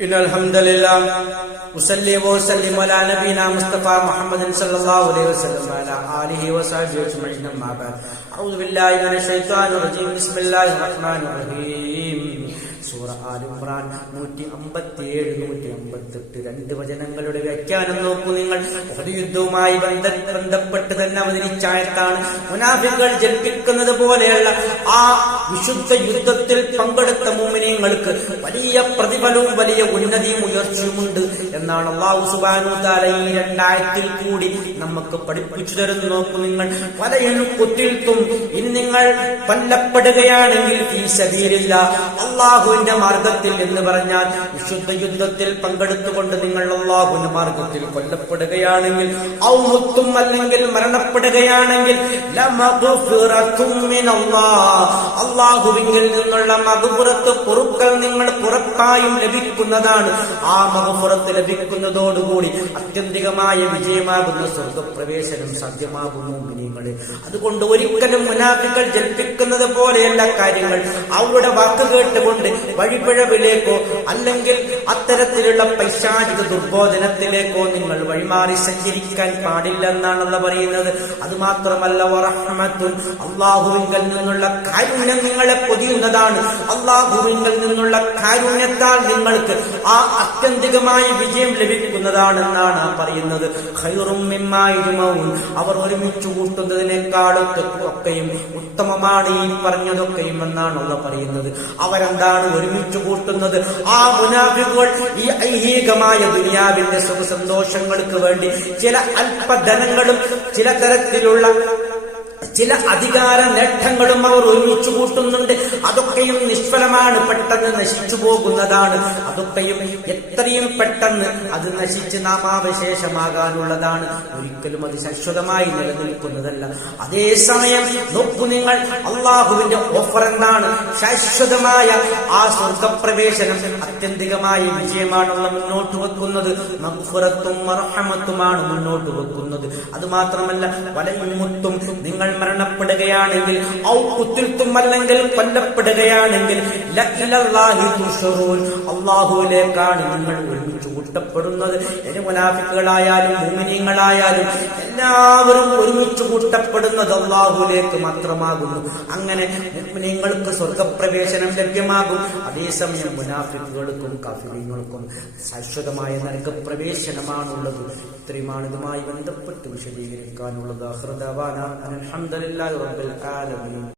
إن الحمد لله أصلي وأسلم على نبينا مصطفى محمد صلى الله عليه وسلم وعلى آله وصحبه أجمعين أما بعد أعوذ بالله من الشيطان الرجيم بسم الله الرحمن الرحيم സൂറ all Imran നൂറ്റി അമ്പത്തി ഏഴ് നൂറ്റി അമ്പത്തി എട്ട് രണ്ട് വചനങ്ങളുടെ വ്യാഖ്യാനം നോക്കൂ നിങ്ങൾ ഒരു യുദ്ധവുമായി ബന്ധ ബന്ധപ്പെട്ട് തന്നെ അവതരിച്ചായത്താണ് മുനാഫികൾ ജൽപ്പിക്കുന്നത് പോലെയുള്ള ആ വിശുദ്ധ യുദ്ധത്തിൽ പങ്കെടുത്ത മോമിനിയങ്ങൾക്ക് വലിയ പ്രതിഫലവും വലിയ ഉന്നതിയും ഉയർച്ചയുമുണ്ട് എന്നാണ് അള്ളാഹു സുബാനു താല ഈ രണ്ടായത്തിൽ കൂടി നമുക്ക് പഠിപ്പിച്ചു തരുന്നു നോക്കൂ നിങ്ങൾ പല കുത്തിൽത്തും ഇനി നിങ്ങൾ കൊല്ലപ്പെടുകയാണെങ്കിൽ ഈ ശരീരില്ല അള്ളാഹുവിന്റെ മാർഗത്തിൽ എന്ന് പറഞ്ഞാൽ വിശുദ്ധ യുദ്ധത്തിൽ പങ്കെടുത്തുകൊണ്ട് നിങ്ങൾ അള്ളാഹുവിന്റെ മാർഗത്തിൽ കൊല്ലപ്പെടുകയാണെങ്കിൽ ഔമുത്തും അല്ലെങ്കിൽ മരണപ്പെടുകയാണെങ്കിൽ. അള്ളാഹുവിങ്കിൽ നിന്നുള്ള മകുപുറത്ത് പൊറുക്കൽ നിങ്ങൾ പുറത്തായും ലഭിക്കുന്നതാണ്. ആ മകുപുറത്ത് ലഭിക്കുന്നതോടുകൂടി അത്യന്തികമായ വിജയമാകുന്ന സ്വർഗപ്രവേശനം സാധ്യമാകുന്നു നിങ്ങൾ അതുകൊണ്ട് ഒരിക്കലും മുനാഫികൾ ജൽപ്പിക്കുന്നത് പോലെയല്ല കാര്യങ്ങൾ. അവരുടെ വാക്ക് കേട്ടുകൊണ്ട് വഴിപിഴവിലേക്കോ അല്ലെങ്കിൽ അത്തരത്തിലുള്ള പൈശാചിക ദുർബോധനത്തിലേക്കോ നിങ്ങൾ വഴിമാറി സഞ്ചരിക്കാൻ പാടില്ലെന്നാണല്ലോ പറയുന്നത്. അത് മാത്രമല്ല അള്ളാഹുവിങ്കൽ നിന്നുള്ള കാരുണ്യം നിങ്ങളെ പൊതിയുന്നതാണ്. അള്ളാഹുവിങ്കിൽ നിന്നുള്ള കാരുണ്യത്താൽ നിങ്ങൾക്ക് ആ അത്യന്തികമായ വിജയം ലഭിക്കുന്നതാണെന്നാണ് പറയുന്നത്. അവർ ഒരുമിച്ച് കൂട്ടുന്നതിനേക്കാളൊക്കെ ഒക്കെയും ഉത്തമമാണ് ഈ പറഞ്ഞതൊക്കെയും എന്നാണ് അള്ള പറയുന്നത്. അവരെന്താണ് ഒരുമിച്ച് കൂട്ടുന്നത്? ആ മുനാഫികൾ ഈ ഐഹികമായ ദുനിയാവിന്റെ സുഖ സന്തോഷങ്ങൾക്ക് വേണ്ടി ചില അല്പധനങ്ങളും ചില തരത്തിലുള്ള ചില അധികാര നേട്ടങ്ങളും അവർ ഒരുമിച്ച് കൂട്ടുന്നുണ്ട്. അതൊക്കെയും നിഷ്ഫലമാണ്. പെട്ടെന്ന് നശിച്ചു പോകുന്നതാണ്. അതൊക്കെയും എത്രയും പെട്ടെന്ന് അത് നശിച്ച് നാമാവശേഷമാകാനുള്ളതാണ്. ഒരിക്കലും അത് ശാശ്വതമായി നിലനിൽക്കുന്നതല്ല. അതേസമയം നോക്കൂ നിങ്ങൾ അള്ളാഹുവിന്റെ ഓഫർ എന്താണ്? ശാശ്വതമായ ആ സ്വർഗപ്രവേശനം അത്യന്തികമായ വിജയമാണുള്ള മുന്നോട്ട് വെക്കുന്നത്. മർഹമത്തുമാണ് മുന്നോട്ട് വെക്കുന്നത്. അത് മാത്രമല്ല വലയുമുത്തും നിങ്ങൾ മരണപ്പെടുകയാണെങ്കിൽ ഔ കുത്തിൽത്തും അല്ലെങ്കിൽ കൊല്ലപ്പെടുകയാണെങ്കിൽ അള്ളാഹുവിലേക്കാണ് നിങ്ങൾ ഒരുമിച്ച് കൂട്ടപ്പെടുന്നത്. മുനാഫിക്കുകളായാലും മുമിനിങ്ങളായാലും എല്ലാവരും ഒരുമിച്ച് കൂട്ടപ്പെടുന്നത് അള്ളാഹുലേക്ക് മാത്രമാകുന്നു. അങ്ങനെ നിങ്ങൾക്ക് സ്വർഗപ്രവേശനം ലഭ്യമാകും. അതേസമയം മുനാഫിക്കുകൾക്കും കഫിലിങ്ങൾക്കും ശാശ്വതമായ നരകപ്രവേശനമാണുള്ളത്. ഇത്രയുമാണ് ഇതുമായി ബന്ധപ്പെട്ട് വിശദീകരിക്കാനുള്ളത്. അഹ്റദാവാന അൽഹംദുലില്ലാഹി റബ്ബിൽ ആലമീൻ.